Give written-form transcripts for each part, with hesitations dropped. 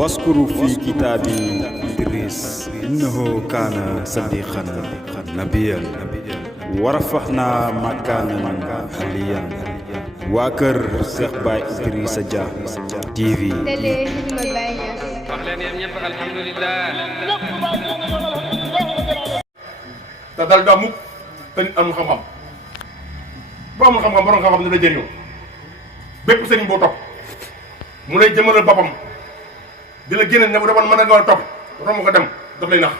واذكر في كتابي إدريس إنه كان صديقا نبيا ورفعنا مكانا عليا وكر شيخ باي إدريس Dia TV wax leen yéen ñëpp alhamdulilah. te dal daa mukk te nit amul xam-xam boo amul xam-xam borom xam-xam dina jëriñoo bépp sëriñ boo topp mu lay jëmalal boppam di la génne ne bu demoon mën a nga topp romb ko dem daf lay nax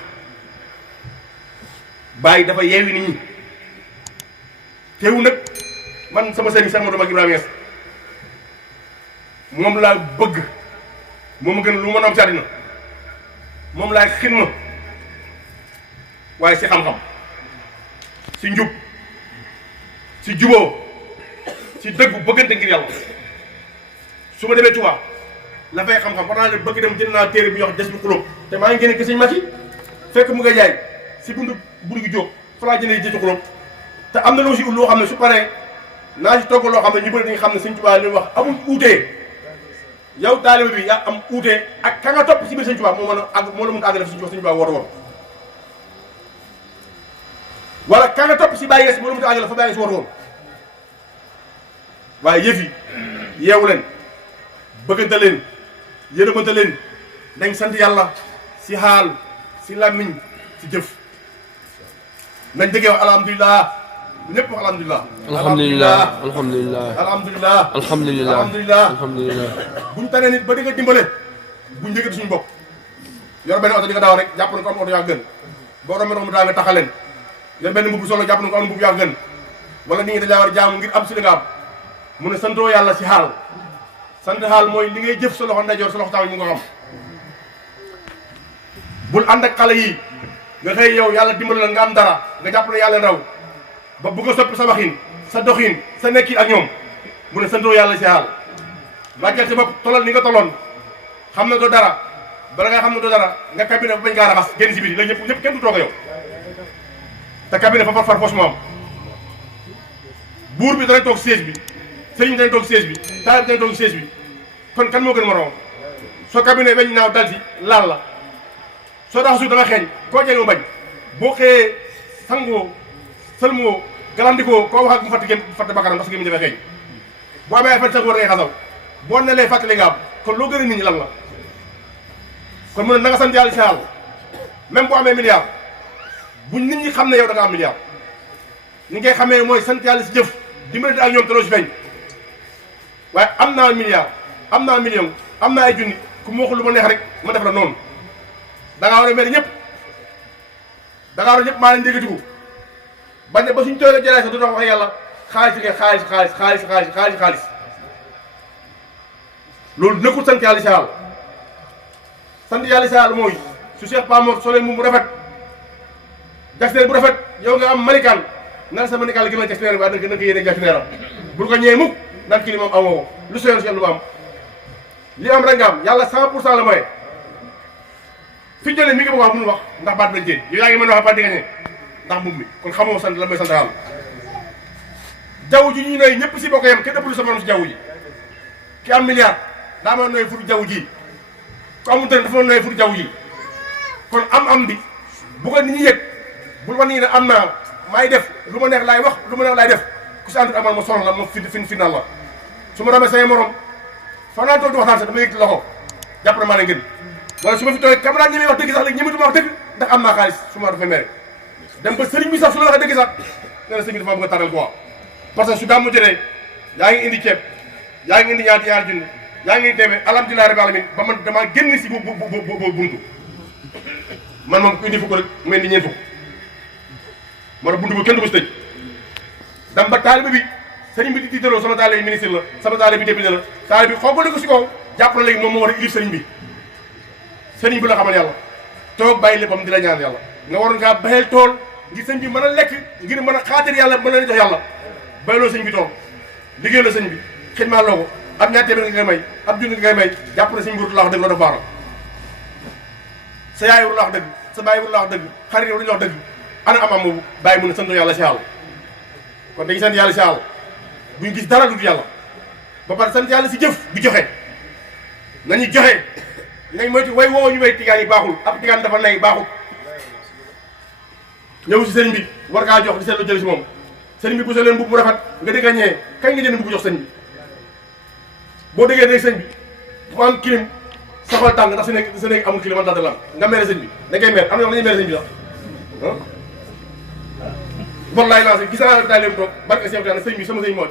bàyyi dafa yeewi nit ñi teewu nag man sama sëriñ Cheikh Modou Ibrahima Niass moom laa bëgg moom a gën lu mën a am ci àddina moom laay xidma waaye si xam-xam si njub si juboo si dëggu bëggante ngir yàlla su ma demee Touba la fay xam-xam war naa ne bëgg dem jënd naa téere bi ñuy wax des bi xulóob te maa ngi génne ki sëñ Mati fekk mu nga jaay si buntu gi jóg fa laa jëndee jënd xulóob te am na loo si ut loo xam ne su paree naa si togg loo xam ne ñu bëri dañu xam ne sëñ Touba li wax amul uutee yow taalibe bi yaa am uutee ak ka nga topp si biir sëñ Touba moo mën a àgg moo la mën a àgg def sëñ Touba woote woon wala ka nga topp si Baye Niass moo la mën a àgg la fa Baye Niass woote woon waaye yëf yi yeewu leen bëggante leen yërëmante leen dañ sant yàlla si xaal si làmmiñ si jëf nañ déggee wax alhamdulilah ñëpp wax alhamdulilah. alhamdulilah alhamdulilah alhamdulilah alhamdulilah alhamdulilah alhamdulilah. buñ tanee nit ba di nga dimbale buñ njëkkati suñu bopp yor benn oto di nga daaw rek jàpp na ko am oto yaa gën boo rombee ndox mu daa nga taxaleen yor benn mbubb solo jàpp na ko am mbubb yaa gën wala nit ñi dañaa war a jaamu ngir am si li nga am mu ne santoo yàlla si xaal sant xaal mooy li ngay jëf sa loxo ndeyjoor sa loxo taw mu nga xam bul ànd ak xale yi nga xëy yow yàlla dimbali la nga am dara nga jàpp ne yàlla raw ba bëgg a soppi sa waxin sa doxin sa nekkin ak ñoom mu ne santoo yàlla si xaal laajal sa bopp tolal ni nga toloon xam na doo dara bala nga xam ne doo dara nga cabinet ba bañ kaa raxas génn si biir la ñëpp kenn du toog yow te cabinet fa far force moom buur bi danañ toog siège bi sëriñ dañ toog siège bi taalib dañ toog siège bi kon kan moo gën moroom soo cabinet weñ naaw dal si laal la soo raxasu da nga xeeñ koo jege mu bañ boo xëyee sangoo sëlmoo galandikoo koo wax ak mu fàtte bakkanam parce que mu defee xeeñ boo amee ay fan sangoo da ngay xasaw boo nelee fàttali nga am kon loo gën a nit ñi lan la kon mu ne na nga sant yàlla si xaal même boo amee milliard buñ nit ñi xam ne yow da nga am milliard ni ngay xamee mooy sant yàlla si jëf dimbalante ak ñoom te loo si feeñ waaye am naa milliard am naa million am naa ay junni ku mu waxul lu ma neex rek ma def la noonu da ngaa war a mel ñëpp da ngaa war a ñëpp maa leen déggatiku bañ ne ba suñ tooyee jëlaat sax du doon wax yàlla xaalis loolu nekkul sant yàlla si xaal sant yàlla si xaal mooy su Cheikh Pamor solee mu rafet jaxteer bu rafet yow nga am manikaan nan sa manikaan la gën a jaxteer waaye nag naka yéene jaxteeram bul ko ñëwee mukk naan kii ni moom amoo lu soyoon si lu am li am rek nga am yàlla 100% la mooy fi jëlee mi ngi bëgg wax mënul wax ndax baat lañ jël yow yaa ngi mën a wax baat di nga ñëw ndax mbubb mi kon xamoo sant la mooy sant yàlla jaww ji ñu ne ñëpp si bokk yam kenn ëpp lu sa morom si jaww ji ki am milliard daa ma nooy fur jaww ji ku amul dërëm dafa ma nooy fur jaww ji kon am bi bu ko nit ñi yëg bul wax nii ne am naa maay def lu ma neex laay wax lu ma neex laay def ku si àndul amal ma sonal la ma fin la su ma ramee say morom fa naa toog di waxtaan sax dama yëg loxo jàpp na maa ne ngeen wala su ma fi toogee caméra ñi may wax dëgg sax léegi ñëmatuma wax dëgg ndax am naa xaalis su ma dafay mere dem ba sëriñ bi sax su la waxee dëgg sax nee na sëriñ bi dafa bëgg a taral quoi parce que su gàmmu jotee yaa ngi indi ceeb yaa ngi indi ñaar junni yaa ngi indi téeméer alhamdulilah rabbil alamin ba man damaa génn si buntu man moom ku indi fukk rek mu indi ñeent fukk moo tax buntu bu kenn du ko si tëj dem ba taalibe bi sëriñ bi di tiitaroo sama taalibe bi ministre la sama taalibe bi député la taalibe bi xoogale ko si kaw jàpp na léegi moom moo war a ilif sëriñ bi sëriñ bi la xamal yàlla toog bàyyi léppam di la ñaan yàlla nga waroon ngaa bayal tool ngir sëñ bi mën a lekk ngir mën a xaatir yàlla mën a jox yàlla bayloo sëñ bi tool liggéey la sëñ bi xidmaa loo ko ab ñaar téeméer nga koy may ab junni nga koy may jàpp na sëñ bi warut la wax dëgg la def baaram sa yaay warut la wax dëgg sa baay warut la wax dëgg xarit warut la wax dëgg ana am boobu bàyyi mun a sant yàlla si yàlla kon dañuy sant yàlla si àll buñ gis dara dul yàlla ba pare sant yàlla si jëf du joxe nañu joxe nañ moytu way woo ñu way tigaan yi baaxul ab tigaan dafa nay baaxul ñëw si sëriñ bi war ngaa jox di seetlu jël si moom sëriñ bi bu solee mbubb bu rafet nga dégg ñee kañ nga jënd mbubb jox sëriñ bi boo déggee dégg sëriñ bi mu am clim saxal tàng ndax sa néeg amul clim man tax la nga mere sëriñ bi da ngay mer am na yoo xam ne dañuy mere sëriñ bi sax bon laay lancé gis naa daay leen toog barke Cheikh Tidiane sëriñ bi sama sëriñ moo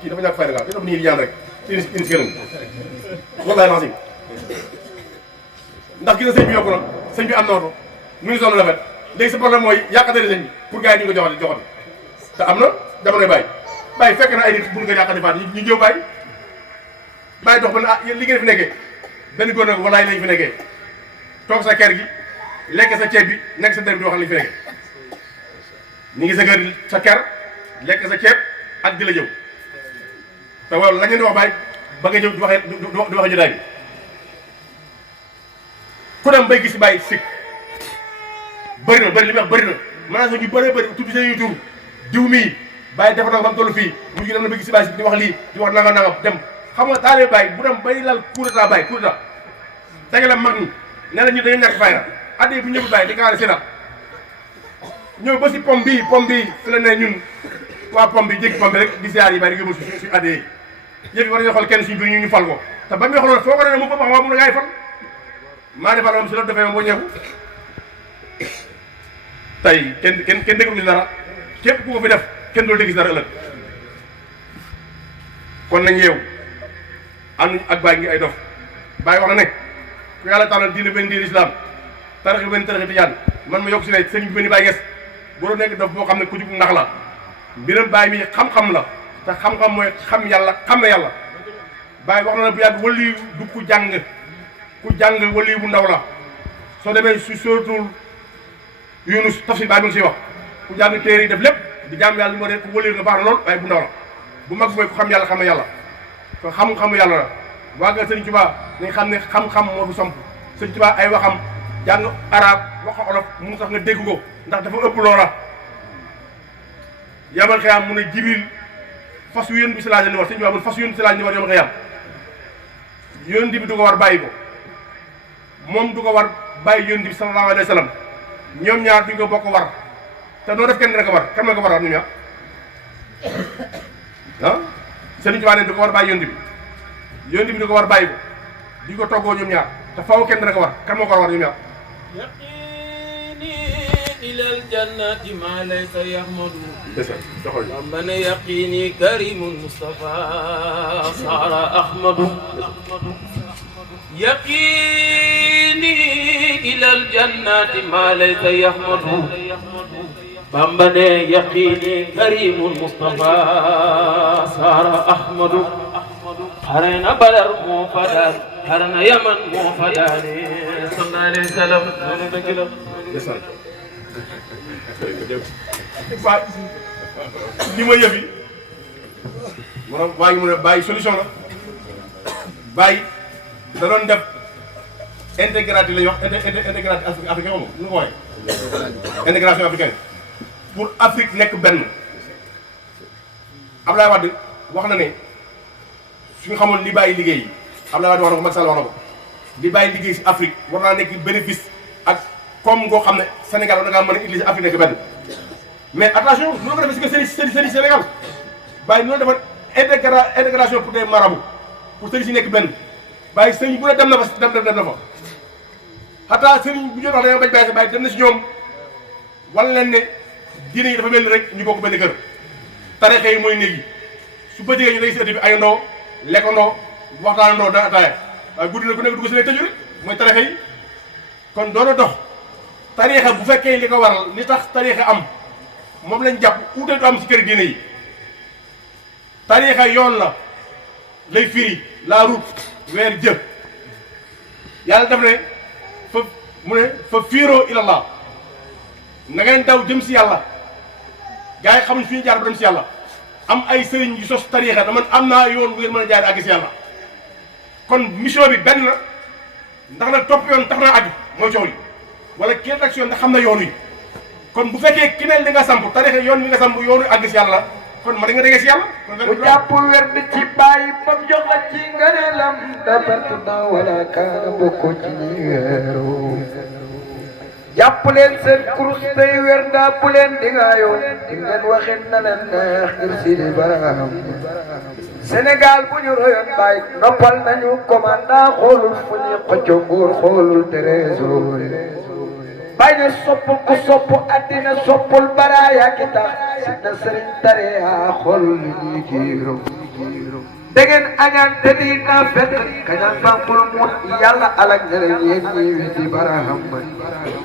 kii dafa ñàkk fayda gaa dafa nii di ñaan rek ini si këram bon laay lancé ndax gis na sëriñ bi yokku na sëriñ bi am na oto mu ngi sol rafet léegi sa problème mooy yàqatali sëriñ bi pour gars yi ñu ko joxati te am na jamonoy bàyyi fekk na ay nit bu nga yàqati faat ñu jëw bàyyi dox ba ne ah yéen li ngeen fi nekkee benn góor nag walaay lañ fi nekkee toog sa kër gi lekk sa ceeb bi nekk sa dër bi di wax lañ fi nekkee ñu ngi sa kër sa ker lekk sa ceeb ak di la jëw te waaw la ngeen di wax bàyyi ba nga jëw di waxe jotaay bi ku dem bay gis bàyyi sikk bëri na li muy wax bëri na maanaam ñu bëree bëri tudd seen tur diw mii bàyyi dafa nag ba mu toll fii mu ngi dem na ba gis bàyyi si di wax lii di wax nangam dem xam nga taalee bàyyi bu dem bay lal coup d'état bàyyi coup d'état tegale mag ñi nee na ñu dañu ñàkk fay na addi bu ñëpp bàyyi di kaale sénat ñëw ba si pom bii fi la ne ñun waa pom bi jéggi pom bi rek di siyaar yi bàyyi di yóbbu suñu addi yi yëf yi war nañoo xool kenn suñu biir ñu fal ko te ba muy wax loolu foo ko ne mu ko wax waa mun na gaay fal maa defal moom si la defee moom boo ñeeku tey kenn déggul ni dara képp ku ko fi def kenn doolu dégg dara ëllëg kon nañ yeew am ak bàyyi ngi ay dof bàyyi wax na ne ku yàlla tànnal diine benn diine islam tarixi benn tarixi tijaan man ma yokk si ne sëñ bi benn bàyyi ges bu doon nekk dof boo xam ne ku jub nax la mbiram bàyyi mi xam-xam la te xam-xam mooy xam yàlla xam na yàlla bàyyi wax na ne bu yàgg wali du ku jàng wali bu ndaw la soo demee su sootul Yunus tafsir bàyyi mun si wax ku jàng téere yi def lépp di jàmm yàlla moo de ku wali nga baax na lool waaye bu ndaw la bu mag mooy ku xam yàlla xam na yàlla kon xam-xamu yàlla la waa nga Sëriñ Tuubaa dañ xam ne xam-xam moo du samp Sëriñ Tuubaa ay waxam jàng arab wax olof mu sax nga dégg ko ndax dafa ëpp loola yamal xiyaam mu ne Jibril fas yu yéen bi si laaj ni war Sëriñ Tuubaa mun fas yu yéen bi si laaj ni war yamal xiyaam yónni bi du ko war bàyyi ko moom du ko war bàyyi yónni bi sallallahu alayhi wa sallam ñoom ñaar duñ ko bokk war te noo def kenn dina ko war kan la ko war ñu ñaar ah Sëriñ Tuubaa ne du ko war bàyyi yónni bi du ko war bàyyi ko di ko toggoo ñoom ñaar te faaw kenn dina ko war kan moo ko war ñoom ñaar yaqini ilal jannati ma laysa yahmadu man yaqini karimul mustafa sara ahmadu yaqini ilal jannati ma laysa yahmadu Bamba ne yaqini karimul mustafa sara ahmadu xarena Badar moo fa daan xarena Yaman moo fa daane sallallahu alayhi wa sallam loolu dëgg la waa li ma yëf yi maanaam waa ngi mu ne bàyyi solution la bàyyi da doon def intégraté la ñuy wax intégraté africain moom nu ko waxee intégration africaine pour Afrique nekk benn Abdoulaye Wade wax na ne suñu xamoon li bàyyi liggéey yi Abdoulaye Wade wax na ko Macky Sall wax na ko li bàyyi liggéey si Afrique war naa nekk bénéfice ak comme ngoo xam ne Sénégal war na ngaa mën a utiliser Afrique nekk benn mais attention noonu ko defee si que sëriñ Sénégal bàyyi noonu defar intégration pour des marabouts pour sëriñ si nekk benn bàyyi sëriñ bu ne dem na fa dem na fa xataa sëriñ bu jot wax dañoo bañ bàyyi sa bàyyi dem na si ñoom wala leen ne diine yi dafa mel ni rek ñu bokk benn kër tarixa yi mooy néeg yi su bëccëgee ñu day si ëtt bi ay ndoo lekkandoo waxtaanandoo da ataaya waaye guddi na ku nekk dugg si ne tëju rek mooy tarixa yi kon doona dox tarixa bu fekkee li ko waral li tax tarixa am moom lañ jàpp uute du am si kër diine yi tarixa yoon la lay firi la route vers Dieu yàlla def ne fa mu ne fa fiiroo ilallah na ngeen daw jëm si yàlla gars yi xamuñ fi ñu jaar ba dem si yàlla am ay sëriñ yu sos tariixa da man am naa yoon bu ngeen mën a jaar àgg si yàlla kon mission bi benn la ndax nag topp yoon tax naa àgg mooy coow li wala kenn action ndax xam na yoon wi kon bu fekkee ki ne li nga samp tariixa yoon wi nga samp yoonu àgg si yàlla kon ma di nga déggee si yàlla. mu jàpp wér di ci bàyyi ba mu jox la ci ngëneelam da perte na wala kaana bokkoo ci ñi weeru jàpp leen seen kurus tey wér daa bu leen di ngaayoo di ngeen waxit na leen neex ngir Sidi Barham Sénégal bu ñu royoon bàyyi noppal nañu commandant xoolul fu ñuy xëccoo nguur xoolul trésor bàyyi ne soppul ku sopp addina soppul baraaya ki tax si na sëriñ tarea xoolul li ñuy giiru da ngeen añaan te di naa fekk kañaan bambul mut yàlla alak ne leen yéen ñii wi di Barham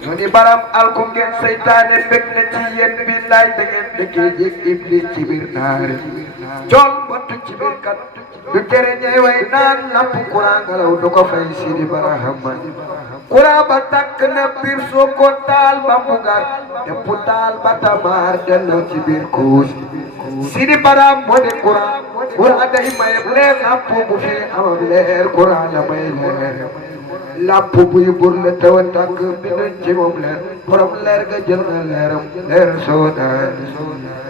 ñu ni Barham alku ngeen seytaane bég na ci yéen billaay da ngeen dëkkee jég iblis ci biir naari cool mbottu ci biir kat du tere ñey way naan lamp courant ngelaw du ko fay Sidi Barham courant ba takk na biir soo ko taal ba mu gar te pu taal ba tamaar delloo ci biir kuus Sidi Barham moo di courant day may leer lamp bu fi amam leer courant la may leer lamp buy bur la taw a tàkk bi nañ ci moom leer borom leer ga jël na leeram leer soo daan